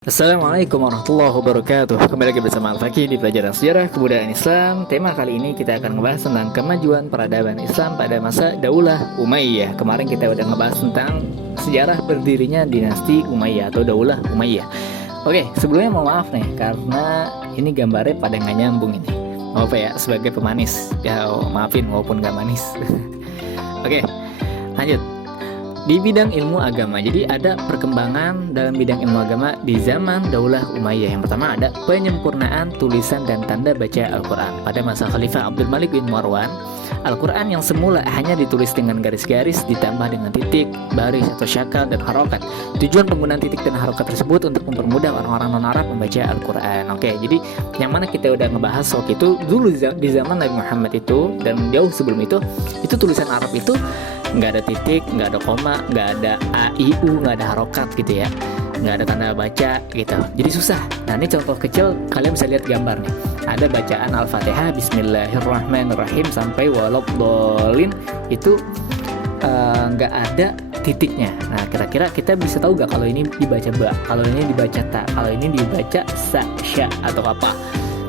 Assalamualaikum warahmatullahi wabarakatuh. Kembali lagi bersama Al-Fakih di pelajaran sejarah kebudayaan Islam. Tema kali ini kita akan membahas tentang kemajuan peradaban Islam pada masa Daulah Umayyah. Kemarin kita udah ngebahas tentang sejarah berdirinya dinasti Umayyah atau Daulah Umayyah. Oke, sebelumnya mau maaf nih karena ini gambarnya pada nggak nyambung ini. Apa ya, sebagai pemanis ya, maafin walaupun nggak manis. Oke, lanjut. Di bidang ilmu agama, jadi ada perkembangan dalam bidang ilmu agama di zaman Daulah Umayyah. Yang pertama ada penyempurnaan tulisan dan tanda baca Al-Quran. Pada masa Khalifah Abdul Malik bin Marwan, Al-Quran yang semula hanya ditulis dengan garis-garis ditambah dengan titik, baris atau syakal dan harokat. Tujuan penggunaan titik dan harokat tersebut untuk mempermudah orang-orang non-Arab membaca Al-Quran. Oke, jadi yang mana kita udah ngebahas waktu itu dulu di zaman Nabi Muhammad itu dan jauh sebelum itu tulisan Arab itu nggak ada titik, nggak ada koma, nggak ada a, i, u, nggak ada harokat gitu ya, nggak ada tanda baca gitu, jadi susah. Nah ini contoh kecil, kalian bisa lihat gambar nih, ada bacaan Al-Fatihah Bismillahirrahmanirrahim sampai waladhdallin itu nggak ada titiknya. Nah kira-kira kita bisa tahu nggak kalau ini dibaca ba, kalau ini dibaca ta, kalau ini dibaca sa, sya atau apa?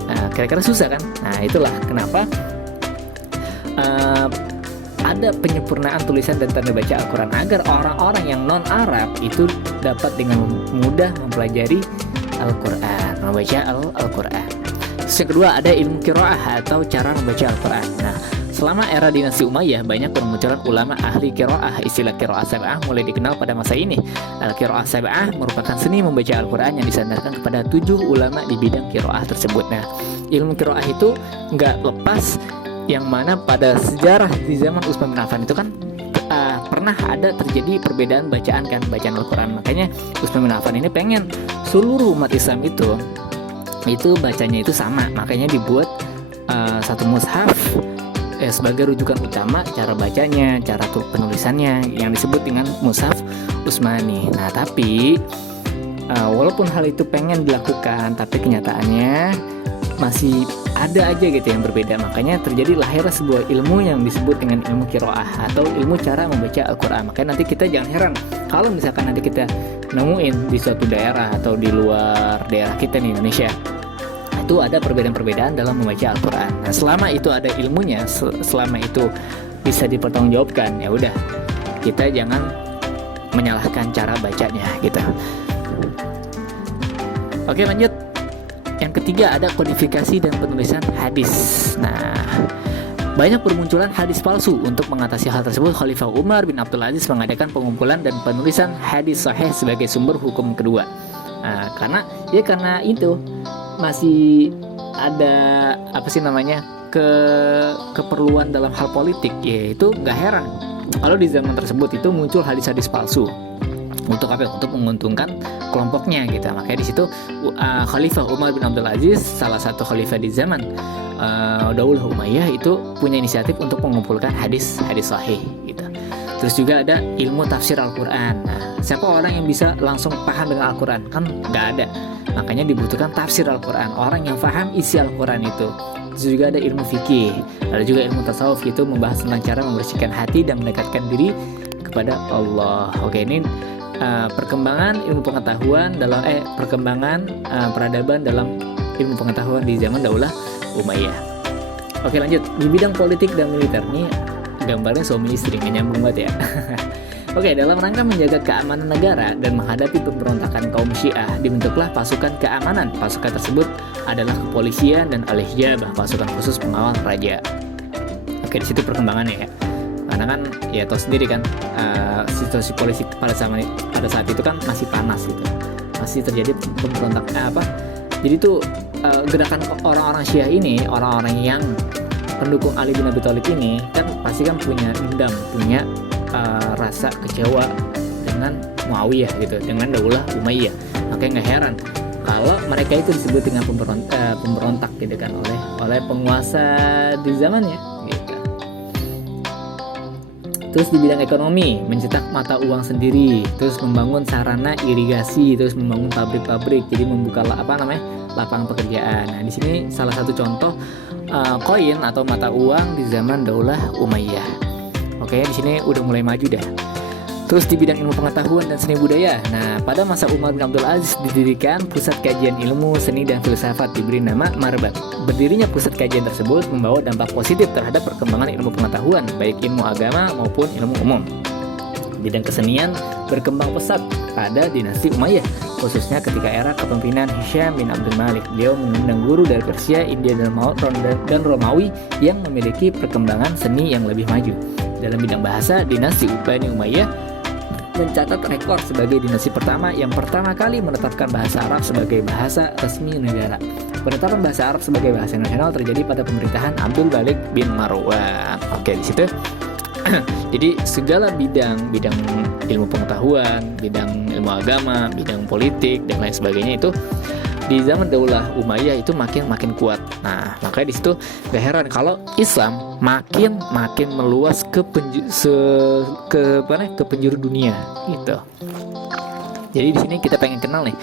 Nah kira-kira susah kan? Nah itulah kenapa ada penyempurnaan tulisan dan tanda baca Al-Quran agar orang-orang yang non-Arab itu dapat dengan mudah mempelajari Al-Quran, membaca Al-Quran. Terus yang kedua ada ilmu qiraah atau cara membaca Al-Quran. Nah, selama era dinasti Umayyah banyak bermunculan ulama ahli qiraah. Istilah qiraah sab'ah mulai dikenal pada masa ini. Qiraah sab'ah merupakan seni membaca Al-Quran yang disandarkan kepada 7 ulama di bidang qiraah tersebut. Nah, ilmu qiraah itu nggak lepas yang mana pada sejarah di zaman Utsman bin Affan itu kan pernah ada terjadi perbedaan bacaan Al-Quran. Makanya Utsman bin Affan ini pengen seluruh umat Islam itu bacanya itu sama. Makanya dibuat satu mushaf sebagai rujukan utama cara bacanya, cara penulisannya yang disebut dengan mushaf Utsmani. Nah tapi walaupun hal itu pengen dilakukan, tapi kenyataannya masih ada aja gitu yang berbeda. Makanya terjadi lahirnya sebuah ilmu yang disebut dengan ilmu qiraah atau ilmu cara membaca Al-Quran. Makanya nanti kita jangan heran kalau misalkan nanti kita nemuin di suatu daerah atau di luar daerah kita di Indonesia itu ada perbedaan-perbedaan dalam membaca Al-Quran. Nah selama itu ada ilmunya, selama itu bisa dipertanggungjawabkan, ya udah kita jangan menyalahkan cara bacanya gitu. Oke lanjut. Yang ketiga ada kodifikasi dan penulisan hadis. Nah, banyak bermunculan hadis palsu. Untuk mengatasi hal tersebut, Khalifah Umar bin Abdul Aziz mengadakan pengumpulan dan penulisan hadis sahih sebagai sumber hukum kedua. Nah, karena itu masih ada keperluan dalam hal politik, yaitu nggak heran kalau di zaman tersebut itu muncul hadis-hadis palsu. Untuk apa? Untuk menguntungkan kelompoknya gitu. Makanya di situ Khalifah Umar bin Abdul Aziz, salah satu khalifah di zaman Daulah Umayyah itu punya inisiatif untuk mengumpulkan hadis sahih gitu. Terus juga ada ilmu tafsir Al-Quran. Nah, siapa orang yang bisa langsung paham dengan Al-Quran? Kan nggak ada. Makanya dibutuhkan tafsir Al-Quran, orang yang paham isi Al-Quran itu. Terus juga ada ilmu fikih, ada juga ilmu tasawuf, itu membahas tentang cara membersihkan hati dan mendekatkan diri kepada Allah. Oke, ini perkembangan ilmu pengetahuan dalam peradaban dalam ilmu pengetahuan di zaman Daulah Umayyah. Oke lanjut, di bidang politik dan militer nih gambarnya suami istri, nggak nyambung banget ya. Oke, dalam rangka menjaga keamanan negara dan menghadapi pemberontakan kaum Syiah, dibentuklah pasukan keamanan. Pasukan tersebut adalah kepolisian dan al-hijabah, pasukan khusus pengawal raja. Oke, di situ perkembangannya ya. Karena kan ya tahu sendiri kan situasi politik pada saat itu kan masih panas gitu, masih terjadi pemberontak jadi tuh gerakan orang-orang Syiah ini, orang-orang yang pendukung Ali bin Abi Thalib ini kan pasti kan punya dendam, punya rasa kecewa dengan Muawiyah gitu, dengan Daulah Umayyah. Makanya nggak heran kalau mereka itu disebut dengan pemberontak gitu kan oleh penguasa di zamannya gitu. Terus di bidang ekonomi, mencetak mata uang sendiri, terus membangun sarana irigasi, terus membangun pabrik-pabrik, jadi membuka lapangan pekerjaan. Nah, di sini salah satu contoh koin atau mata uang di zaman Daulah Umayyah. Oke, di sini udah mulai maju dah. Terus di bidang ilmu pengetahuan dan seni budaya. Nah, pada masa Umar bin Abdul Aziz didirikan Pusat Kajian Ilmu, Seni, dan Filsafat, diberi nama Marbat. Berdirinya pusat kajian tersebut membawa dampak positif terhadap perkembangan ilmu pengetahuan, baik ilmu agama maupun ilmu umum. Bidang kesenian berkembang pesat pada dinasti Umayyah, khususnya ketika era kepemimpinan Hisham bin Abdul Malik. Beliau mengundang guru dari Persia, India, dan Romawi yang memiliki perkembangan seni yang lebih maju. Dalam bidang bahasa, dinasti Bani Umayyah mencatat rekor sebagai dinasti pertama yang pertama kali menetapkan bahasa Arab sebagai bahasa resmi negara. Penetapan bahasa Arab sebagai bahasa nasional terjadi pada pemerintahan Abdul Malik bin Marwan. Oke, di situ. Jadi segala bidang ilmu pengetahuan, bidang ilmu agama, bidang politik dan lain sebagainya itu di zaman Daulah Umayyah itu makin kuat. Nah, makanya di situ gak heran kalau Islam makin meluas ke penjuru dunia gitu. Jadi di sini kita pengen kenal nih,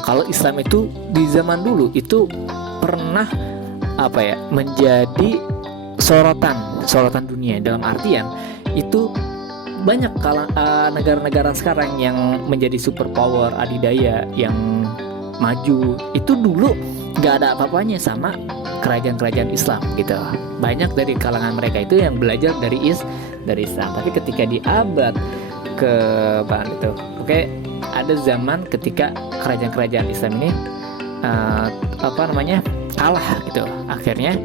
kalau Islam itu di zaman dulu itu pernah menjadi sorotan dunia, dalam artian itu banyak negara-negara sekarang yang menjadi superpower adidaya yang maju itu dulu nggak ada apa-apanya sama kerajaan-kerajaan Islam gitu. Banyak dari kalangan mereka itu yang belajar dari Islam. Tapi ketika di abad ke ada zaman ketika kerajaan-kerajaan Islam ini kalah gitu. Akhirnya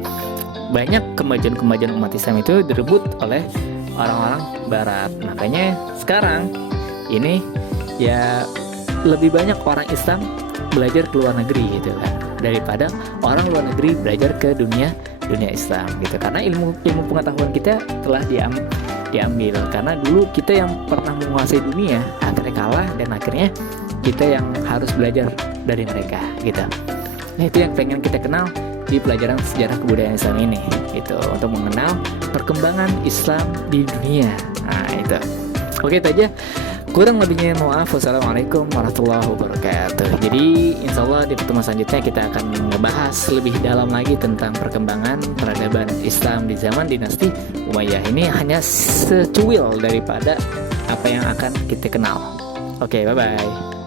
banyak kemajuan umat Islam itu direbut oleh orang-orang Barat. Makanya sekarang ini ya lebih banyak orang Islam belajar ke luar negeri gitu kan, daripada orang luar negeri belajar ke dunia Islam gitu. Karena ilmu pengetahuan kita telah diambil. Karena dulu kita yang pernah menguasai dunia akhirnya kalah, dan akhirnya kita yang harus belajar dari mereka gitu. Nah, itu yang pengen kita kenal di pelajaran sejarah kebudayaan Islam ini gitu, untuk mengenal perkembangan Islam di dunia. Nah, itu. Oke, itu aja. Kurang lebihnya maaf. Wassalamualaikum warahmatullahi wabarakatuh. Jadi insya Allah di pertemuan selanjutnya kita akan ngebahas lebih dalam lagi tentang perkembangan peradaban Islam di zaman dinasti Umayyah. Ini hanya secuil daripada apa yang akan kita kenal. Oke, bye-bye.